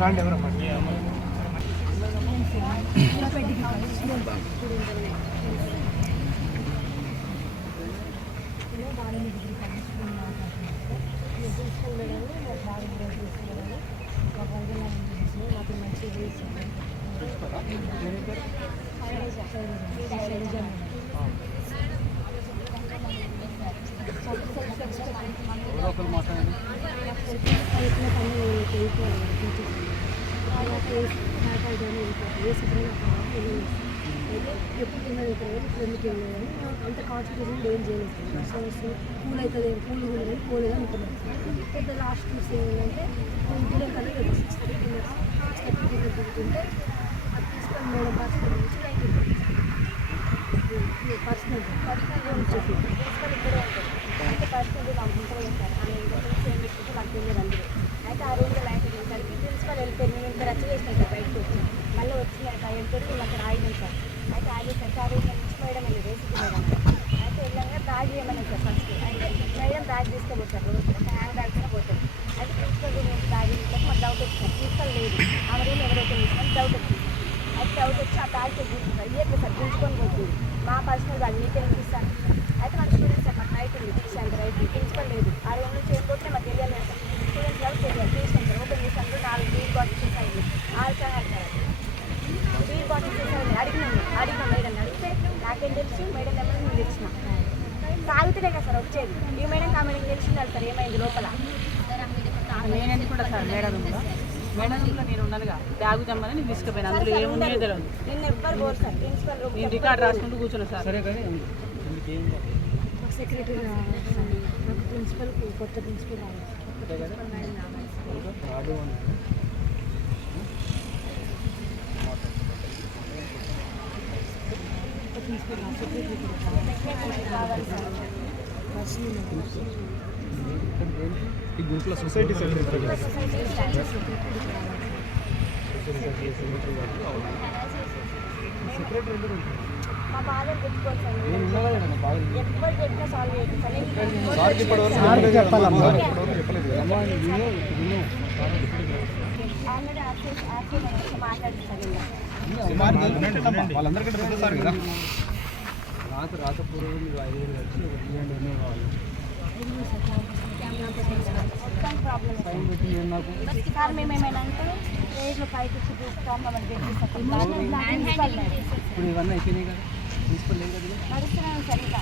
రాండి ఎవరో అంత కాన్సన్ట్రేషన్ ఏం చేయలేదు. సో కూల్ అవుతుంది కూల్ కూడా పోలేదు అనుకున్నాను. పెద్ద లాస్ట్ చూసి ఏంటంటే ఇంట్లో కానీ 6:30 తిరుగుతుంటే అది తీసుకొని మేడం పర్సనల్ నుంచి పర్సనల్ వచ్చేసి ప్రిన్సిపల్ ఇక్కడే ఉంటుంది. అయితే పర్సనల్ కంప్యూటర్ చేస్తారు ఆమె సేమ్ పెట్టుకుంటే నాకు తెలియదు అందులో. అయితే ఆ రోజు లైట్ చేసరికి ప్రిన్సిపల్ వెళ్తారు. నేను ఇంత రచ్చ చేసినాను సార్ బయటకు వచ్చి మళ్ళీ వచ్చినాక ఎంతటి మేము అక్కడ ఆగినాం సార్. అయితే ఆగేసారు సార్ నుంచి మేడం వెళ్ళి రేసికి మేడం అయితే వెళ్ళాక బ్యాగ్ చేయమని సార్ ఫస్ట్. అయితే మేడం బ్యాగ్ తీసుకుపోతారు రోజు ఒక హ్యాండ్ బ్యాగ్ కూడా పోతారు. అయితే ప్రిన్సిపల్ రూమ్ నుంచి బ్యాగ్ ఇంట్లో మాకు డౌట్ వచ్చింది ప్రిన్సిపల్ లేదు ఆమె రూమ్ ఎవరైతే తీసుకొని డౌట్ వచ్చింది. అయితే డౌట్ వచ్చి ఆ బ్యాగ్ తీసుకుంటారు ఇయ్యట్లేదు సార్ గుంజుకొని పోతుంది మా పర్సనల్ బ్యాగ్ మీకే ఇస్తాను. అయితే మన స్టూడెంట్స్ సార్ మాకు రైట్ ఉంది తీసాను రైట్ ప్రిన్సిపల్ లేదు ఆ రూమ్ నుంచి ఏం పోతే మాకు తెలియలేదు సార్. స్టూడెంట్స్ ఎవరు తెలియదు తీసాను సార్ ఓపెన్ చేశాను 4 బీర్ బాటిల్స్ చేశాను 6 సార్ బీర్ బాటిల్స్ చేశాను అడిగిన మేడం అడిగితే నాకేం తెలుసు మేడం నెంబర్ నేను తెలిసిన తాగితేనే కదా సార్ వచ్చేది ఈ మేడం ఆ మేడం తెలిసిండాలి సార్ ఏమైంది లోపల నేనండి కూడా సార్ మేడం మేడంలో నేను ఉన్నదిగా బ్యాగు జమ్మని నేను తీసుకుపోయాను అందులో ఏముందో తెలియదు. నిన్న ఎవ్వరు పోరు సార్ ప్రిన్సిపల్ రూమ్ నేను రికార్డ్ రాసుకుంటూ కూర్చున్నా సార్. సెక్రటరీ నాకు ప్రిన్సిపల్ కొత్త ప్రిన్సిపల్ ఈ గ్రూప్లో సొసైటీ సెక్రటరీ మా బాధలు పెట్టుకోవచ్చు సార్ ఎప్పుడు చెప్పినా సాల్వ్ చేయొచ్చు సార్ ఇప్పటివరకు వాళ్ళందరికంటే సార్ కదా రాతపూర్వం 5,000 కలిసి కావాలి సార్ మేము ఏమైనా అంటే ఏజ్లో పైకి చూపిస్తాం ఇప్పుడు ఇవన్నీ అయిపోయినాయి కదా ప్రిన్సిపల్ లేదు కదా నడుస్తున్నాను సార్ ఇంకా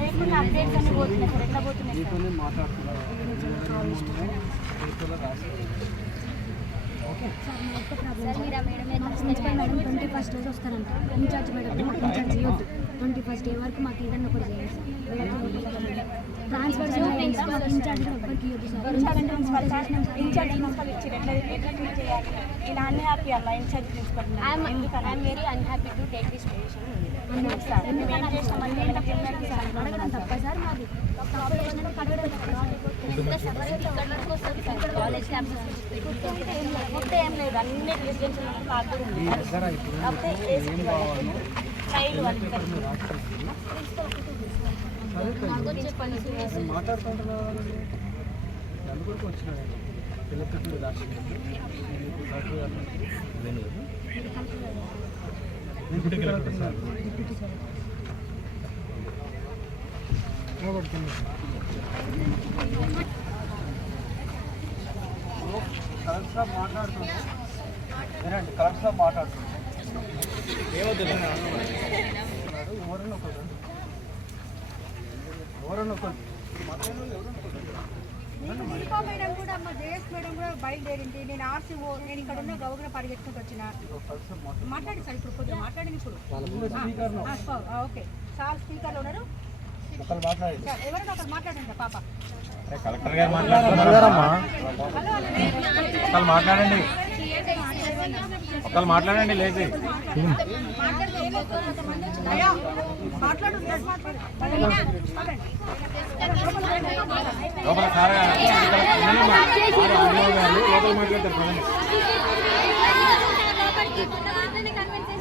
లేకుండా అప్డేట్స్ అన్ని పోతున్నాయి సార్ ఎట్లా పోతున్నాయి మాట్లాడుతున్నారు ప్రిన్సిపల్ మేడం 21st రోజు వస్తారంట ఇన్ఛార్జ్ మేడం ఇన్ఛార్జ్ చేయొద్దు 21st డే వరకు మాకు ఏదన్నా ఒకటి చేయాలి సార్ ఇన్ఛార్జ్ ప్రిన్సిపల్ ఇచ్చారు ఎట్లా ట్రీట్ చేయాలి ఇలా అన్హ్యాపీ అమ్మ ఇన్ఛార్జ్ ప్రిన్సిపల్ ఎందుకని I'm very unhappy to take this position మేము ఏం చేస్తామంటే అడగడం తప్ప సార్ మాది కాలేజ్ మొత్తం ఏం లేదు అన్ని రెసిడెన్షియల్ కాదు చైల్డ్ వన్ మాట్లాడుకుంటున్నారు నలుగురికి వచ్చినాడు పిల్లలు కలెక్టర్ సాబ్ మాట్లాడుతున్నాడు వినండి కలెక్టర్ సాబ్ మాట్లాడుతున్నాడు ఎవరన్నా ఒకరు దీపా మేడం కూడా మా జేఎస్ మేడం కూడా బయలుదేరింది నేను ఆర్సీఓ నేను ఇక్కడ ఉన్న గవర్నర్ పరిగెత్తుకుంటూ వచ్చిన మాట్లాడి సార్ ఇప్పుడు కొద్దిగా మాట్లాడింది ఇప్పుడు ఓకే సార్ స్పీకర్లో ఉన్నారు సార్ ఎవరైనా ఒకరు మాట్లాడండి పాప కలెక్టర్ గారు మాట్లాడుతున్నారమ్మా మాట్లాడండి ఒకళ్ళు మాట్లాడండి లేచి లోపల సార్ లోపల మాట్లాడతారు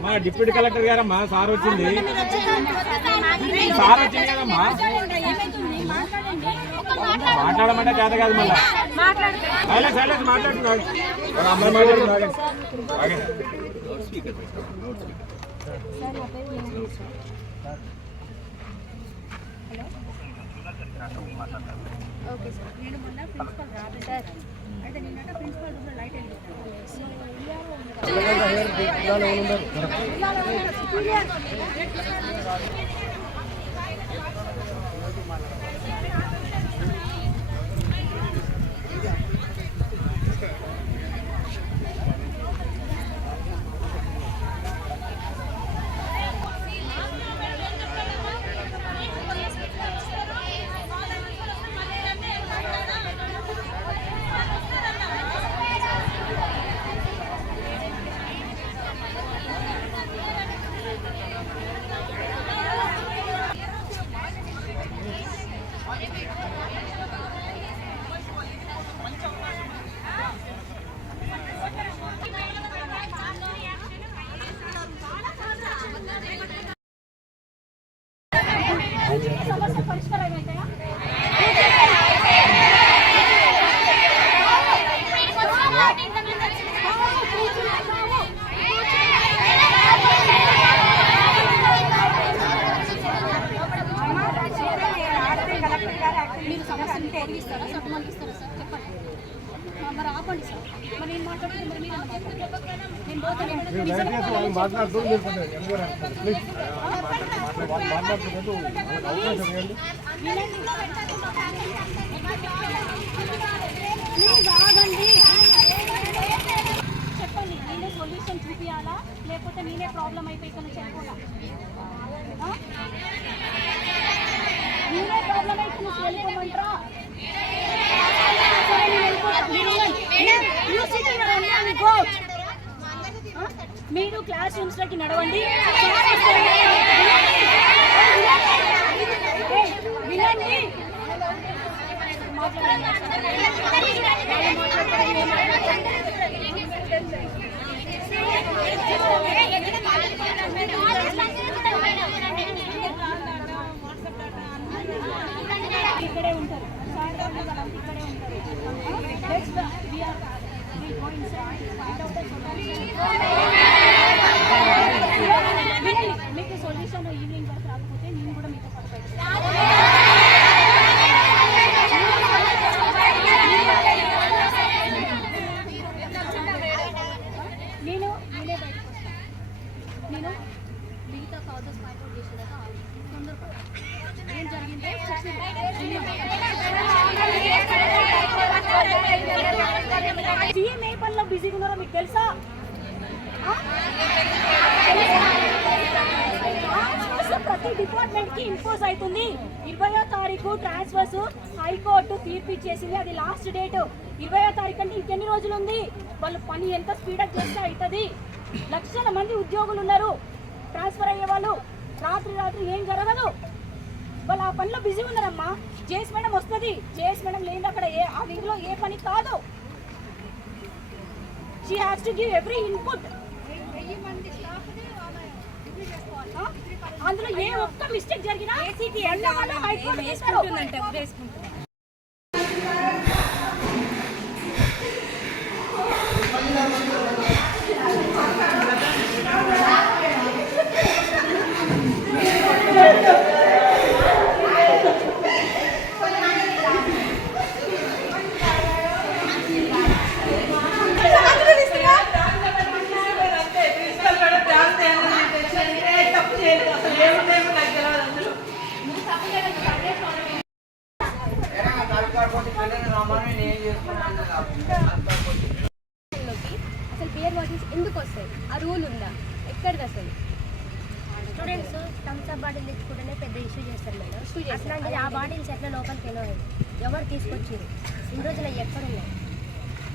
మా డిప్యూటీ కలెక్టర్ గారమ్మా సార్ వచ్చింది కదమ్మా మాట్లాడమంటే చేత కాదు మళ్ళీ సైలెన్స్ మాట్లాడుతున్నాడు అమ్మాయి మాట్లాడుతున్నాడు ఓకే సార్ నేను మొన్న ప్రిన్సిపల్ రాదు సార్ అయితే నిన్న ప్రిన్సిపల్ రూమ్లో లైట్ సమస్య పరిష్కారం అవుతాయా మీరు సమస్యను తొలగిస్తారా సత్తుమల్కి ఇస్తారా సార్ చెప్పండి మరి ఆపండి సార్ మరి నేను మాట్లాడుతుంది మరి మీరు మాట్లాడుతూ చెప్పండి నేనే సొల్యూషన్ చూపించాలా లేకపోతే నేనే ప్రాబ్లం అయిపోయి ఇక్కడ నుంచి వెళ్ళిపోలా నేనే ప్రాబ్లం అయితే నుంచి వెళ్ళిపోమంటారా మీరు క్లాస్ రూమ్స్లోకి నడవండి వినండి ఇక్కడే ఉంటారు ఇక్కడే ఉంటారు మీకు సొల్యూషన్ ఈవినింగ్ వరకు రాకపోతే నేను కూడా మీతో నేనే బయటకు వస్తాను నేను మిగతా కాజెస్ ఫైండ్ అవుట్ చేసేదాకా తొందరపడ ఏం జరిగిందో సీఎం ఏ పనిలో బిజీగా ఉన్నారో మీకు తెలుసా ప్రతి డిపార్ట్మెంట్ కి ఇంపోజ్ అవుతుంది. 20వ తారీఖు ట్రాన్స్ఫర్స్ హైకోర్టు తీర్పు ఇచ్చేసింది. అది లాస్ట్ డేట్. 20వ తారీఖు అంటే ఇంకెన్ని రోజులు ఉంది? వాళ్ళు పని ఎంత స్పీడప్ చేస్తే అవుతుంది. లక్షల మంది ఉద్యోగులు ఉన్నారు ట్రాన్స్ఫర్ అయ్యే వాళ్ళు. రాత్రి ఏం జరగదు. వాళ్ళు ఆ పనిలో బిజీ ఉన్నారమ్మా. జేఎస్ మేడం వస్తుంది. జేఎస్ మేడం లేని అక్కడ ఆ వింగ్ లో ఏ పని కాదు. She has to give every input. అందులో ఏ ఒక్క మిస్టేక్ జరిగినా హైకోర్టు తీస్తారు. అసలు బియర్ బాటిల్స్ ఎందుకు వస్తాయి? ఆ రూల్ ఉందా? ఎక్కడిది అసలు? స్టూడెంట్స్ థమ్స్ అప్ బాటిల్ తెచ్చుకుంటేనే పెద్ద ఇష్యూ చేస్తారు మేడం. అట్లాంటిది ఆ బాటిల్స్ ఎట్లా లోపలికి వెళ్ళారు? ఎవరు తీసుకొచ్చారు? ఇన్ని రోజులు ఎక్కడున్నాయి?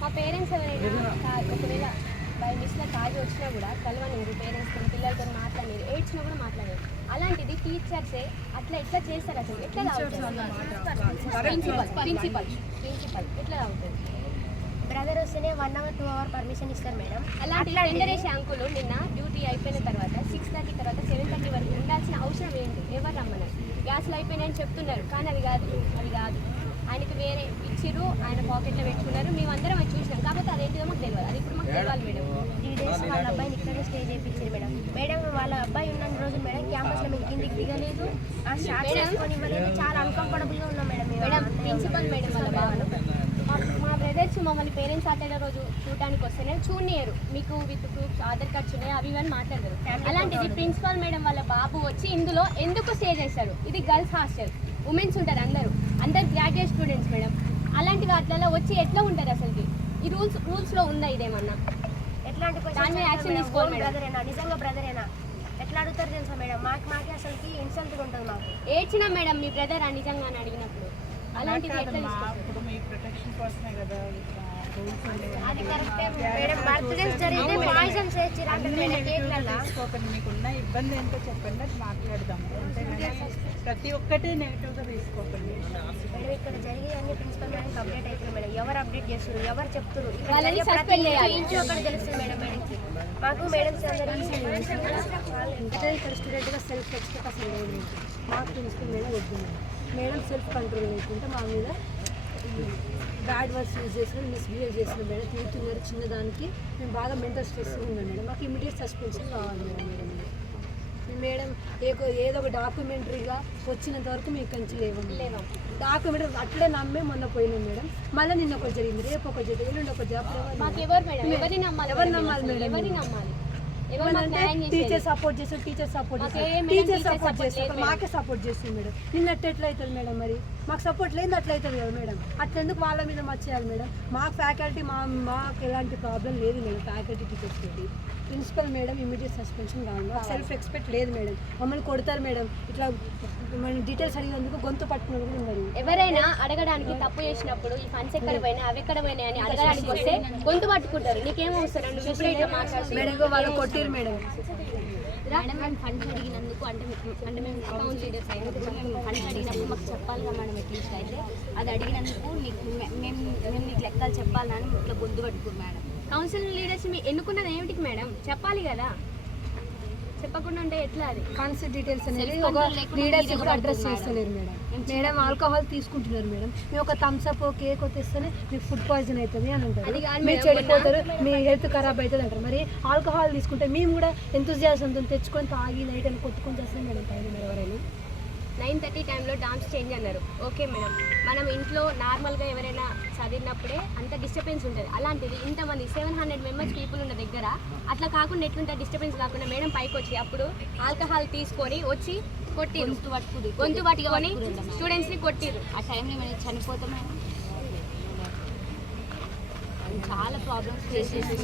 మా పేరెంట్స్ ఎవరైనా ఒకవేళ బై మిస్లో తాగి వచ్చినా కూడా కలవనిరు. పేరెంట్స్తో పిల్లలతో మాట్లాడలేరు. ఏడ్చినా కూడా మాట్లాడారు. అలాంటిది టీచర్సే అట్లా ఎట్లా చేస్తారు? అసలు ఎట్లా ప్రిన్సిపల్ ఎట్లా అవుతుంది? బ్రదర్ వస్తేనే 1 hour 2 hour పర్మిషన్ ఇస్తారు మేడం. అలాంటి టెండరేసి అంకులు నిన్న డ్యూటీ అయిపోయిన తర్వాత 6:30 తర్వాత 7:30 వరకు ఉండాల్సిన అవసరం ఏంటి? ఎవరు రమ్మన్నారు? గ్యాస్లు అయిపోయినాయని చెప్తున్నారు, కానీ అది కాదు. ఆయనకి వేరే ఇచ్చిర్రు, ఆయన పాకెట్లో పెట్టుకున్నారు. మేమందరం అది చూసినాం. కాకపోతే అదేంటిదో మాకు తెలియదు. అది ఇప్పుడు మాకు తెలియాలి మేడం. 3 days వాళ్ళ అబ్బాయిని ఇక్కడే స్టే చేయించారు మేడం. మేడం వాళ్ళ అబ్బాయి ఉన్న రోజులు మేడం క్యాంపస్లో మేము కిందికి దిగలేదు, ఆ షార్ట్స్ వేసుకొని ఇవ్వలేదు. చాలా అన్కంఫర్టబుల్గా ఉన్నాం మేడం. మేడం ప్రిన్సిపల్ మేడం వాళ్ళ బాబు మా బ్రదర్స్ మమ్మల్ని పేరెంట్స్ సాటర్డే రోజు చూడడానికి వస్తేనే చూడనియరు. మీకు విత్ ప్రూఫ్స్ ఆధార్ కార్డ్స్ ఉన్నాయి అవి ఇవన్నీ మాట్లాడతారు. అలాంటిది ప్రిన్సిపల్ మేడం వాళ్ళ బాబు వచ్చి ఇందులో ఎందుకు స్టే చేస్తారు? ఇది గర్ల్స్ హాస్టల్, ఉమెన్స్ ఉంటారు, అందరు గ్రాడ్యుయేట్ స్టూడెంట్స్ మేడం. అలాంటి వాటిలలో వచ్చి ఎట్లా ఉంటారు? అసలుకి ఈ రూల్స్లో ఉందా ఇదేమన్నా? ఎట్లాంటి దాని మీద యాక్షన్ తీసుకోవాలి మేడం. బ్రదరేనా? నిజంగా బ్రదరేనా? ఎట్లా అడుగుతారు తెలుసా మేడం? మాకే అసలుకి ఇన్సల్ట్గా ఉంటుంది. మాకు ఏడ్చినా మేడం మీ బ్రదర్ నిజంగా అని అడిగినప్పుడు అలాంటిది ఎట్లా తీసుకుంటారు? అది కరెక్టే మేడం. బర్త్డేస్ జరిగితే పాయిజన్ చేయించారు కేక్లలో. మీకున్న ఇబ్బంది ఏంటో చెప్పండి, అది మాట్లాడదాము. ప్రతి ఒక్కటి నెగిటివ్గా తీసుకోకండి. మేడం ఇక్కడ జరిగే అన్ని ప్రిన్సిపల్ మేడం అప్డేట్ అవుతుంది మేడం. ఎవరు అప్డేట్ చేస్తారు? ఎవరు చెప్తారు? వాళ్ళని సస్పెండ్ చేయాలి. ఒకటి తెలుస్తుంది మేడం. మేడంకి మాకు మేడమ్స్ అందరూ ఇక్కడ స్టూడెంట్గా సెల్ఫ్ రెస్పెక్ట్ అసలు లేదు. మాకు ప్రిన్సిపల్ మేడం వద్దు మేడం. సెల్ఫ్ కంట్రోల్ లేకుంటే మా మీద బ్యాడ్ వర్డ్స్ యూజ్ చేసిన, మిస్బిహేవ్ చేసిన మేడం. తీరుతున్నారు చిన్నదానికి. మేము బాగా మెంటల్ స్ట్రెస్ ఉన్నాం మేడం. మాకు ఇమీడియట్ సస్పెన్షన్ కావాలి మేడం. మేడం ఏదో ఒక డాక్యుమెంటరీగా వచ్చినంత వరకు మేము కంచి లేవు. డాక్యుమెంటరీ అట్లే నమ్మే మొన్న పోయినాం మేడం. మళ్ళీ నిన్న ఒకటి జరిగింది, రేపు ఒకటి జరిగింది, ఎల్లుండి ఒకటి ఎవరు నమ్మాలి మేడం? టీచర్ సపోర్ట్ చేస్తారు, టీచర్ సపోర్ట్ చేస్తారు, మాకే సపోర్ట్ చేస్తుంది మేడం. నిన్నట్టు ఎట్లా అవుతుంది మేడం? మరి మాకు సపోర్ట్ లేదు అట్లా అవుతుంది కదా మేడం. అట్లెందుకు వాళ్ళ మీద మర్చేయాలి మేడం? మాకు ఫ్యాకల్టీ మాకు ఎలాంటి ప్రాబ్లం లేదు మేడం. ఫ్యాకల్టీ టీచర్స్ తోటి ప్రిన్సిపల్ మేడం ఇమీడియట్ సస్పెన్షన్ కావాలి. మాకు సెల్ఫ్ రెస్పెక్ట్ లేదు మేడం. మమ్మల్ని కొడతారు మేడం. ఇట్లా మన డీటెయిల్స్ అడిగినందుకు గొంతు పట్టుకుని కూడా ఉన్నారు. ఎవరైనా అడగడానికి తప్పు చేసినప్పుడు ఈ ఫండ్స్ ఎక్కడ పోయినా అవి ఎక్కడ పోయినాయి అని అడగడానికి వస్తే గొంతు పట్టుకుంటారు. నీకేమో వస్తారు మేడం వాళ్ళు కొట్టిరు మేడం. మేడం మేము ఫండ్స్ అడిగినందుకు అంటే మేము అకౌంట్ లీడర్స్ అయినందుకు ఫండ్స్ అడిగినప్పుడు మాకు చెప్పాలి కదా మేడం. అట్లీస్ట్ అయితే అది అడిగినందుకు మేము నీకు లెక్కలు చెప్పాలని ఇట్లా గొంతు పట్టుకోరు మేడం. కౌన్సిల్ లీడర్స్ మీ ఎన్నుకున్నది ఏమిటికి మేడం? చెప్పాలి కదా. చెప్పకుండా ఉంటే ఎట్లా? అది కౌన్సిల్ డీటెయిల్స్ అనేది ఒక లీడర్స్ కూడా అడ్రస్ చేస్తలేరు మేడం. మేడం ఆల్కహాల్ తీసుకుంటున్నారు మేడం. మేము ఒక థమ్స్ అప్ కేక్ తెస్తేనే మీకు ఫుడ్ పాయిజన్ అవుతుంది అని అంటారు. మీరు చెడిపోతారు, మీ హెల్త్ ఖరాబ్ అవుతుంది అంటారు. మరి ఆల్కహాల్ తీసుకుంటే మేము కూడా ఎంతూజియాజంతో తెచ్చుకొని తాగి నైట్ అని కొట్టుకొని చేస్తాం మేడం. పైన ఎవరైనా 9:30 టైంలో డామ్స్ చేంజ్ అన్నారు. ఓకే మేడం, మనం ఇంట్లో నార్మల్గా ఎవరైనా చదివినప్పుడే అంత డిస్టర్బెన్స్ ఉంటుంది. అలాంటిది ఇంతమంది 700 మెంబర్స్ పీపుల్ ఉన్న దగ్గర అట్లా కాకుండా ఎట్లుంటే డిస్టర్బెన్స్ కాకుండా మేడం పైకి వచ్చి అప్పుడు ఆల్కహాల్ తీసుకొని వచ్చి కొట్టిరు, గొంతు పట్టుకొని స్టూడెంట్స్ని కొట్టిరు. ఆ టైంలో మనం చనిపోతాం. చాలా ప్రాబ్లమ్స్ ఫేస్ చేసి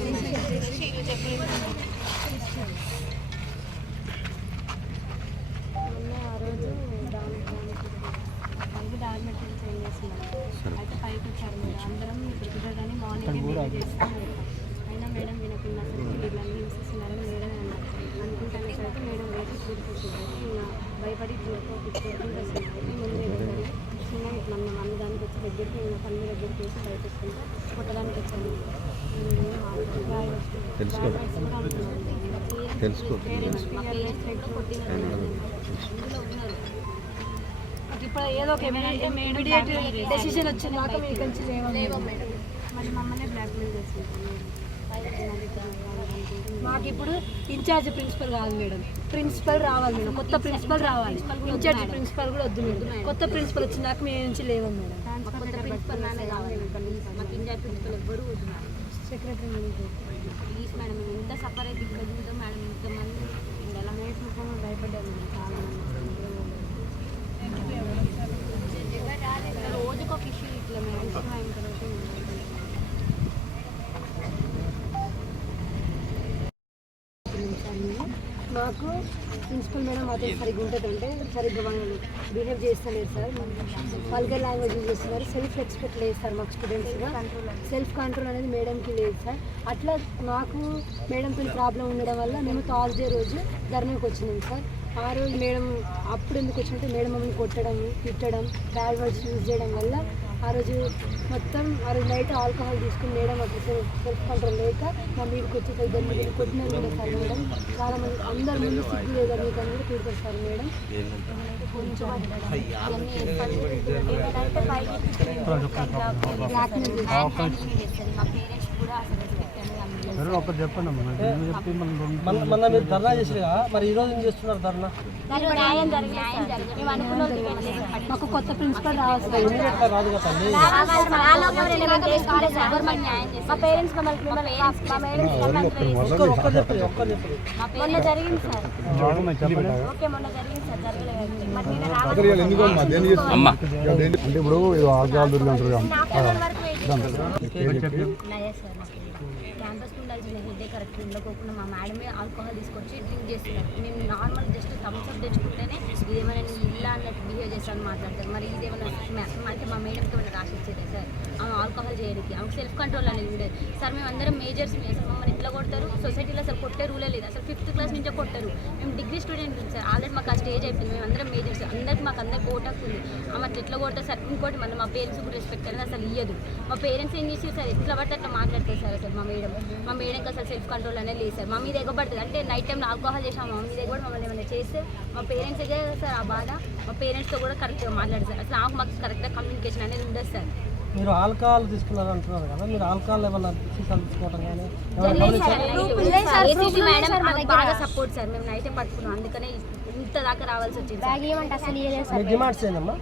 చేసి బయట తీసుకుంటే కొట్టడానికి వచ్చాను. తెలుసుకో తెలుసుకో మా పేరెంట్స్ కూడా కొట్టినారు. ఇందులో ఉన్నారు. ఇప్పుడు ఏదో ఒక ఇమీడియట్ డెసిషన్ వచ్చినాక మీకు కొంచెం లేవో మేడం మళ్ళీ మమ్మల్ని బ్లాక్మెయిల్ చేస్తున్నారు. మాకు ఇప్పుడు ఇన్ఛార్జ్ ప్రిన్సిపల్ కాదు మేడం, ప్రిన్సిపల్ రావాలి మేడం, కొత్త ప్రిన్సిపల్ రావాలి. ఇన్ఛార్జ్ ప్రిన్సిపల్ కూడా వద్దు మేడం, కొత్త ప్రిన్సిపల్ వచ్చినాక మేము నుంచి లేవం మేడం. కొత్త ప్రిన్సిపల్ నానే కావాలి మాకు ఇండియా ప్రిన్సిపల్ ఎవ్వరు వద్దు madam. Secretary madam please madam మేము ఎంత సఫర్ అయితే ఇక్కడ ఉందో మేడం ఇంతమంది ఎలా నేర్చుకోవడం భయపడ్డారు మేడం చాలా మంది. రోజుకు ఒక ఇష్యూ ఇట్లా మేము అయిన తర్వాత మాకు ప్రిన్సిపల్ మేడం మాతో సరిగ్గా ఉంటుందంటే సరిగ్గా వాళ్ళు బిహేవ్ చేస్తలేరు సార్, వల్గర్ లాంగ్వేజ్ యూజ్ చేస్తున్నారు, సెల్ఫ్ రెస్పెక్ట్ లేదు సార్ మాకు స్టూడెంట్స్గా, సెల్ఫ్ కంట్రోల్ అనేది మేడంకి లేదు సార్. అట్లా మాకు మేడంతో ప్రాబ్లం ఉండడం వల్ల మేము థర్స్డే రోజు ధర్నాకి వచ్చినాం సార్. ఆ రోజు మేడం అప్పుడు ఎందుకు వచ్చినట్టు మేడం మమ్మల్ని కొట్టడం, తిట్టడం, బ్యాడ్ వర్డ్స్ యూజ్ చేయడం వల్ల ఆ రోజు మొత్తం ఆ రోజు నైట్ ఆల్కహాల్ తీసుకుని మేడం అట్లా సెల్ఫ్ కంట్రోల్ లేక మా మీదకి వచ్చి ఇద్దరు మీరు కొట్టినారు కూడా సార్ మేడం. చాలా మంది అందరి ముందు సిగ్గు లేదా మీకు అందరూ తిడతారు సార్ మేడం. ఒకటి చెప్పండి మళ్ళీ మీరు ధర్నా చేసిరా, మరి ఈరోజు ఏం చేస్తున్నారు ధర్నా? మాకు కొత్త ప్రిన్సిపల్ రావాలి. రాదు కదా తల్లి. ఒక్కరు చెప్పండి, ఒక్కరు చెప్పండి. మొన్న జరిగింది సార్. ఓకే మొన్న జరిగింది సార్, జరగలేదు. అంటే ఇప్పుడు ఆల్కహాల్ దొరికింటారు క్యాంపస్కి ఉండాల్సిన హెడ్డే కరెక్ట్ ఉండకోకుండా మా మేడమే ఆల్కహాల్ తీసుకొచ్చి డ్రింక్ చేస్తున్నారు. మేము నార్మల్ జస్ట్ థమ్స్అప్ తెచ్చుకుంటేనే ఇదేమైనా నీ ఇల్లా అన్నట్టు బిహేవ్ చేస్తామని మాట్లాడతారు. మరి ఇదేమైనా అంటే మా మేడంకి ఏమైనా రాసి ఇచ్చేదే సార్ ఆమె ఆల్కహాల్ చేయడానికి, ఆమెకు సెల్ఫ్ కంట్రోల్ అనేది ఉండేది సార్. మేము అందరం మేజర్స్ అసలు మమ్మల్ని ఎట్లా కొడతారు, సొసైటీలో అసలు కొట్టే రూలే లేదు అసలు. 5th క్లాస్ నుంచే కొట్టారు. మేము డిగ్రీ స్టూడెంట్ సార్, ఆల్రెడీ మాకు ఆ స్టేజ్ అయిపోయింది. మేము అందరం మేజర్స్, అందరికి మాకు అందరికి ఓటాక్ ఉంది. ఆమె అట్లా ఎట్లా కొడతారు సార్. ఇంకోటి మళ్ళీ మా పేరెంట్స్ కూడా రెస్పెక్ట్ అనేది అసలు ఇయ్యదు. మా పేరెంట్స్ ఏం చేసి సార్ ఎట్లా పడితే అట్లా మాట్లాడతారు సార్. అసలు మా మేడంకి అసలు సెల్ఫ్ కంట్రోల్ అనేది లేదు సార్. మా మీద ఎగబడుతుంది అంటే నైట్ టైంలో ఆల్కహాల్ చేసాము, మా మీద కూడా మమ్మల్ని ఏమైనా చేస్తే మా పేరెంట్స్ సార్ ఆ బాధ. మా పేరెంట్స్తో కూడా కరెక్ట్గా మాట్లాడదు సార్. అసలు మాకు కరెక్ట్గా కమ్యూనికేషన్ అనేది ఉండదు సార్. మీరు ఆల్కహాల్ తీసుకున్నారు అంటున్నారు కదా, మీరు ఆల్కహాల్ ఏమన్నా తీసుకోవడం కానీ బాగా సపోర్ట్ సార్. మేము నైటే పట్టుకున్నాం, అందుకనే ఇంత దాకా రావాల్సి వచ్చింది. డిమాండ్స్ ఏందమ్మా?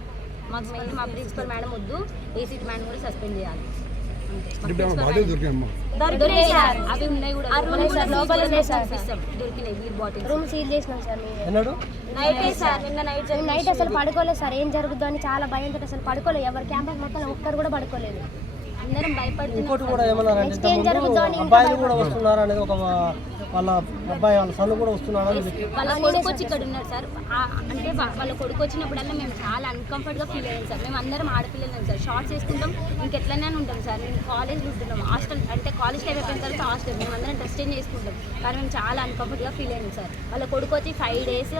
మాకు మెయిన్ మా ప్రిన్సిపల్ మేడం వద్దు, ఏసీ మేడం కూడా సస్పెండ్ చేయాలి. అవి ఉన్నాయి కూడా దొరికినాయి బీర్ బాటిల్. రూమ్ సీల్ చేసినాం సార్. ఎన్నాడు నైటే సార్, నిన్న నైట్ అసలు పడుకోలేదు సార్. ఏం జరుగుతుందో అని చాలా భయంతో అసలు పడుకోలేదు. ఎవరు క్యాంపస్ మొత్తం ఒక్కరు కూడా పడుకోలేదు. అందరం భయపడుతున్నాం. ఇంకోటి కూడా ఏమన్నారంటే అబ్బాయిలు కూడా వస్తున్నారు అనేది ఒక వాళ్ళ అబ్బాయి వాళ్ళ సన్ను కూడా వస్తున్నాడు అని చెప్పి వాళ్ళ కొడుకు వచ్చి ఇక్కడ ఉన్నారు సార్. అంటే వాళ్ళ కొడుకు వచ్చినప్పుడల్లా మేము చాలా అన్కంఫర్ట్గా ఫీల్ అయ్యాం సార్. మేము అందరం ఆడపిల్లలు సార్, షార్ట్స్ వేసుకుంటాం, ఇంకెట్లనే ఉంటాం సార్. మేము కాలేజ్లో ఉంటున్నాం, హాస్టల్ అంటే కాలేజ్ టైం అయిపోయిన తర్వాత హాస్టల్ మేము అందరం డ్రెస్ చేంజ్ చేసుకుంటాం. కానీ మేము చాలా అన్కంఫర్ట్గా ఫీల్ అయ్యాం సార్. వాళ్ళ కొడుకు వచ్చి 5 days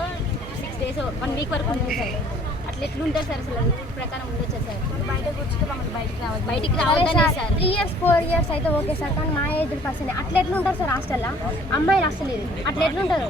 6 days 1 week వరకు ఉంది సార్. అట్లా ఎట్లుంటారు సార్ అసలు రూల్ ప్రకారం ఉండొచ్చా సార్? బయట కూర్చుంటే మమ్మల్ని బయటికి రావద్దనే సార్. 3 years 4 years అయితే ఓకే సార్, కానీ మా ఏజ్ పర్సన్ అట్లా ఎట్లుంటారు సార్ హాస్టల్లో? అమ్మాయిలు అసలు అట్లా ఎట్లుంటారు?